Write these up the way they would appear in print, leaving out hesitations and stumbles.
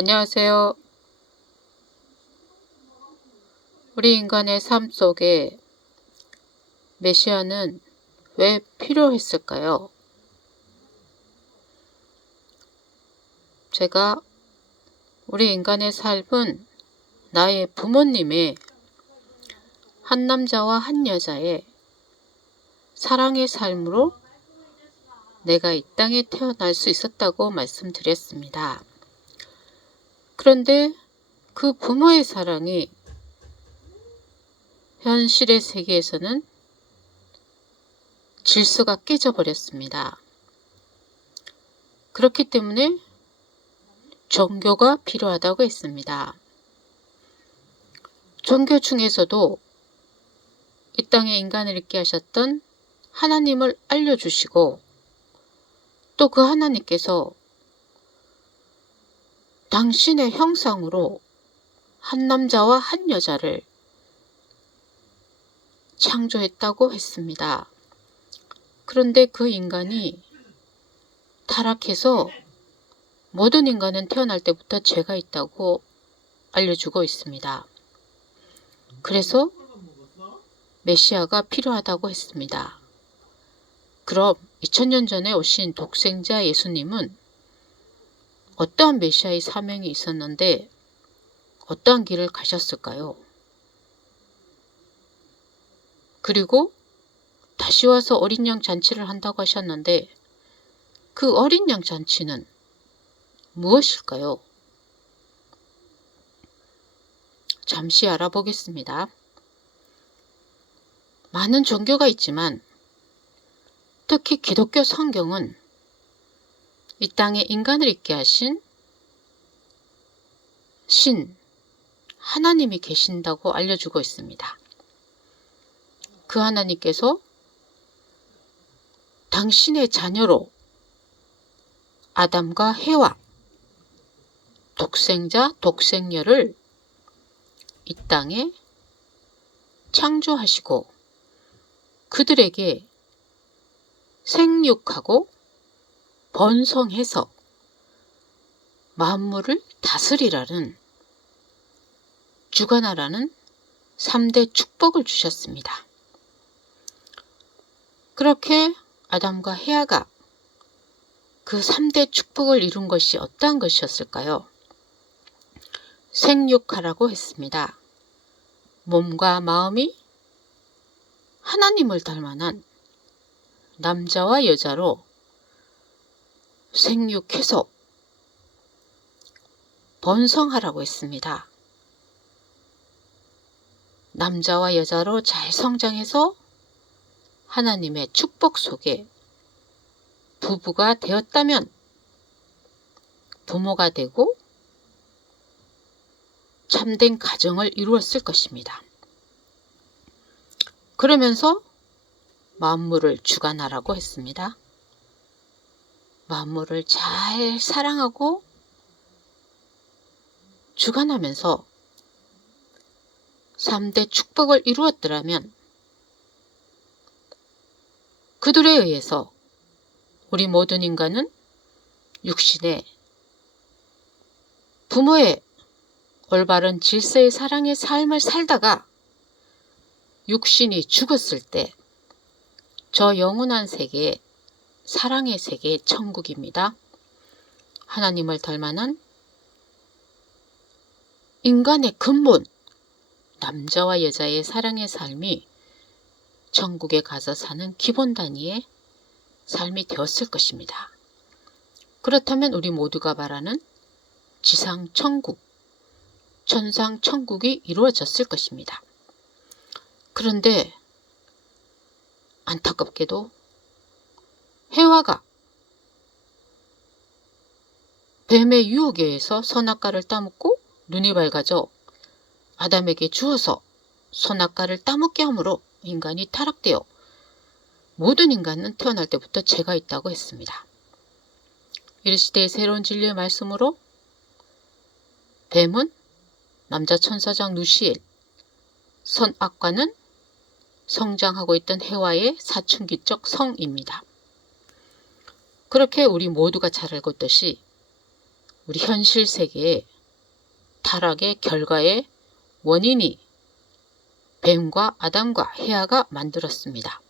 안녕하세요. 우리 인간의 삶 속에 메시아는 왜 필요했을까요? 제가 우리 인간의 삶은 나의 부모님의 한 남자와 한 여자의 사랑의 삶으로 내가 이 땅에 태어날 수 있었다고 말씀드렸습니다. 그런데 그 부모의 사랑이 현실의 세계에서는 질서가 깨져버렸습니다. 그렇기 때문에 종교가 필요하다고 했습니다. 종교 중에서도 이 땅에 인간을 있게 하셨던 하나님을 알려주시고 또 그 하나님께서 당신의 형상으로 한 남자와 한 여자를 창조했다고 했습니다. 그런데 그 인간이 타락해서 모든 인간은 태어날 때부터 죄가 있다고 알려주고 있습니다. 그래서 메시아가 필요하다고 했습니다. 그럼 2000년 전에 오신 독생자 예수님은 어떠한 메시아의 사명이 있었는데 어떠한 길을 가셨을까요? 그리고 다시 와서 어린 양 잔치를 한다고 하셨는데 그 어린 양 잔치는 무엇일까요? 잠시 알아보겠습니다. 많은 종교가 있지만 특히 기독교 성경은 이 땅에 인간을 있게 하신 신, 하나님이 계신다고 알려주고 있습니다. 그 하나님께서 당신의 자녀로 아담과 해와 독생자, 독생녀를 이 땅에 창조하시고 그들에게 생육하고 번성해서 만물을 다스리라는 주관하라는 3대 축복을 주셨습니다. 그렇게 아담과 헤아가 그 3대 축복을 이룬 것이 어떠한 것이었을까요? 생육하라고 했습니다. 몸과 마음이 하나님을 닮아난 남자와 여자로 생육해서 번성하라고 했습니다. 남자와 여자로 잘 성장해서 하나님의 축복 속에 부부가 되었다면 부모가 되고 참된 가정을 이루었을 것입니다. 그러면서 만물을 주관하라고 했습니다. 만물을 잘 사랑하고 주관하면서 3대 축복을 이루었더라면 그들에 의해서 우리 모든 인간은 육신의 부모의 올바른 질서의 사랑의 삶을 살다가 육신이 죽었을 때 저 영원한 세계, 사랑의 세계 천국입니다. 하나님을 닮아난 인간의 근본, 남자와 여자의 사랑의 삶이 천국에 가서 사는 기본 단위의 삶이 되었을 것입니다. 그렇다면 우리 모두가 바라는 지상 천국, 천상 천국이 이루어졌을 것입니다. 그런데 안타깝게도 해와가 뱀의 유혹에 의해서 선악과를 따먹고 눈이 밝아져 아담에게 주어서 선악과를 따먹게 함으로 인간이 타락되어 모든 인간은 태어날 때부터 죄가 있다고 했습니다. 이르시되 새로운 진리의 말씀으로 뱀은 남자 천사장 누시엘, 선악과는 성장하고 있던 해와의 사춘기적 성입니다. 그렇게 우리 모두가 잘 알고 있듯이 우리 현실 세계에 타락의 결과의 원인이 뱀과 아담과 헤아가 만들었습니다.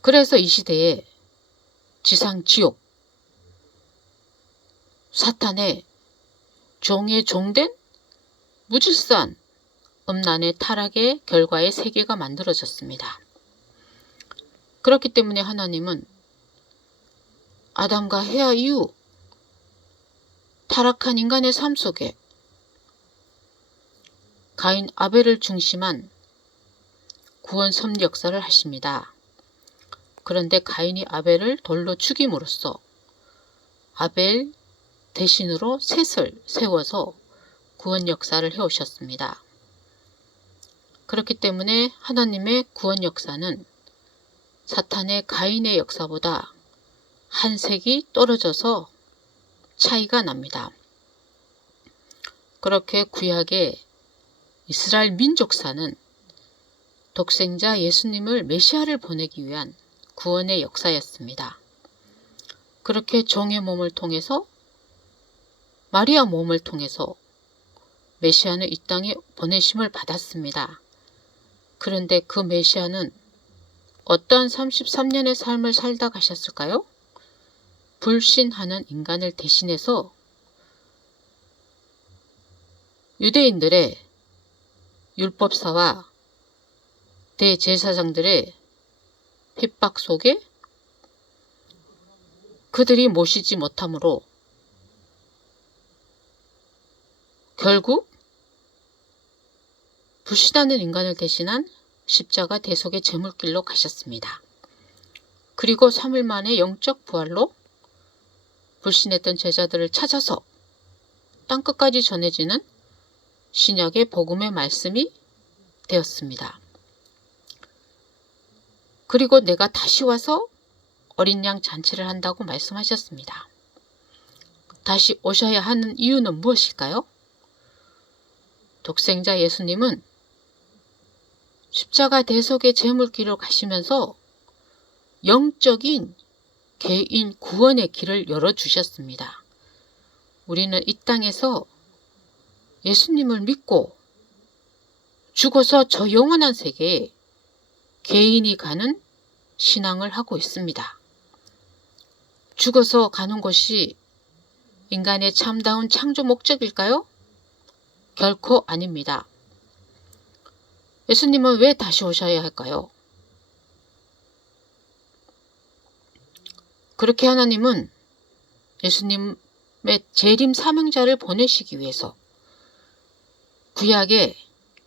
그래서 이 시대에 지상 지옥, 사탄의 종의 종된 무질서한 음란의 타락의 결과의 세계가 만들어졌습니다. 그렇기 때문에 하나님은 아담과 헤아 이후 타락한 인간의 삶 속에 가인 아벨을 중심한 구원 섭리 역사를 하십니다. 그런데 가인이 아벨을 돌로 죽임으로써 아벨 대신으로 셋을 세워서 구원 역사를 해오셨습니다. 그렇기 때문에 하나님의 구원 역사는 사탄의 가인의 역사보다 한 색이 떨어져서 차이가 납니다. 그렇게 구약의 이스라엘 민족사는 독생자 예수님을 메시아를 보내기 위한 구원의 역사였습니다. 그렇게 종의 몸을 통해서 마리아 몸을 통해서 메시아는 이 땅에 보내심을 받았습니다. 그런데 그 메시아는 어떤 33년의 삶을 살다 가셨을까요? 불신하는 인간을 대신해서 유대인들의 율법사와 대제사장들의 핍박 속에 그들이 모시지 못함으로 결국 불신하는 인간을 대신한 십자가 대속의 제물길로 가셨습니다. 그리고 3일 만에 영적 부활로 불신했던 제자들을 찾아서 땅끝까지 전해지는 신약의 복음의 말씀이 되었습니다. 그리고 내가 다시 와서 어린 양 잔치를 한다고 말씀하셨습니다. 다시 오셔야 하는 이유는 무엇일까요? 독생자 예수님은 십자가 대속의 제물길로 가시면서 영적인 개인 구원의 길을 열어주셨습니다. 우리는 이 땅에서 예수님을 믿고 죽어서 저 영원한 세계에 개인이 가는 신앙을 하고 있습니다. 죽어서 가는 것이 인간의 참다운 창조 목적일까요? 결코 아닙니다. 예수님은 왜 다시 오셔야 할까요? 그렇게 하나님은 예수님의 재림 사명자를 보내시기 위해서 구약의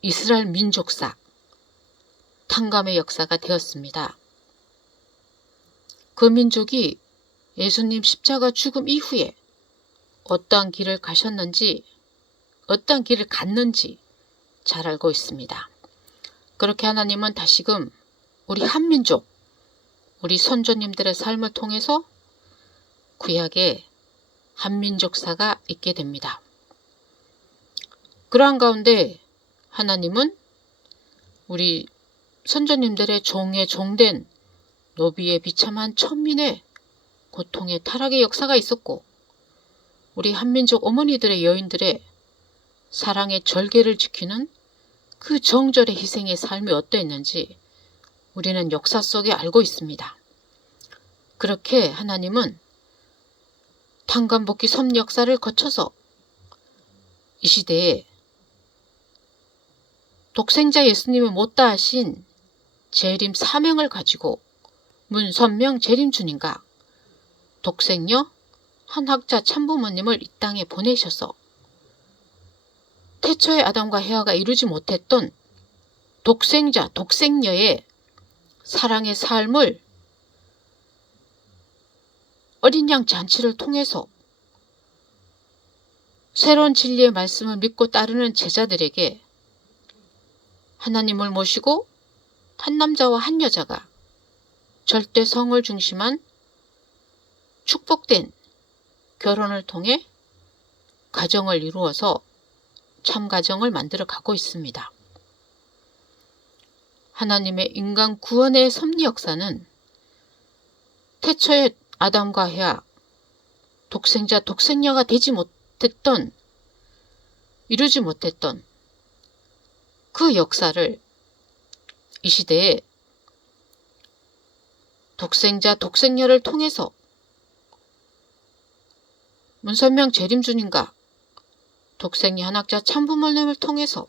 이스라엘 민족사, 탕감의 역사가 되었습니다. 그 민족이 예수님 십자가 죽음 이후에 어떠한 길을 가셨는지, 어떠한 길을 갔는지 잘 알고 있습니다. 그렇게 하나님은 다시금 우리 한민족, 우리 선조님들의 삶을 통해서 구약의 한민족사가 있게 됩니다. 그러한 가운데 하나님은 우리 선조님들의 종에 종된 노비의 비참한 천민의 고통의 타락의 역사가 있었고, 우리 한민족 어머니들의 여인들의 사랑의 절개를 지키는 그 정절의 희생의 삶이 어떠했는지 우리는 역사 속에 알고 있습니다. 그렇게 하나님은 탕감복귀 섭리 역사를 거쳐서 이 시대에 독생자 예수님을 못다 하신 재림 사명을 가지고 문선명 재림주님과 독생녀 한학자 참부모님을 이 땅에 보내셔서 태초의 아담과 헤아가 이루지 못했던 독생자, 독생녀의 사랑의 삶을 어린 양 잔치를 통해서 새로운 진리의 말씀을 믿고 따르는 제자들에게 하나님을 모시고 한 남자와 한 여자가 절대 성을 중심한 축복된 결혼을 통해 가정을 이루어서 참가정을 만들어 가고 있습니다. 하나님의 인간 구원의 섭리 역사는 태초의 아담과 헤아, 독생자, 독생녀가 되지 못했던 이루지 못했던 그 역사를 이 시대에 독생자 독생녀를 통해서 문선명 재림주님과 독생이 한학자 참부모님을 통해서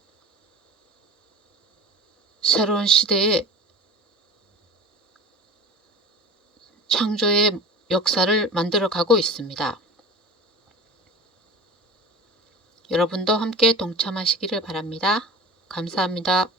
새로운 시대의 창조의 역사를 만들어가고 있습니다. 여러분도 함께 동참하시기를 바랍니다. 감사합니다.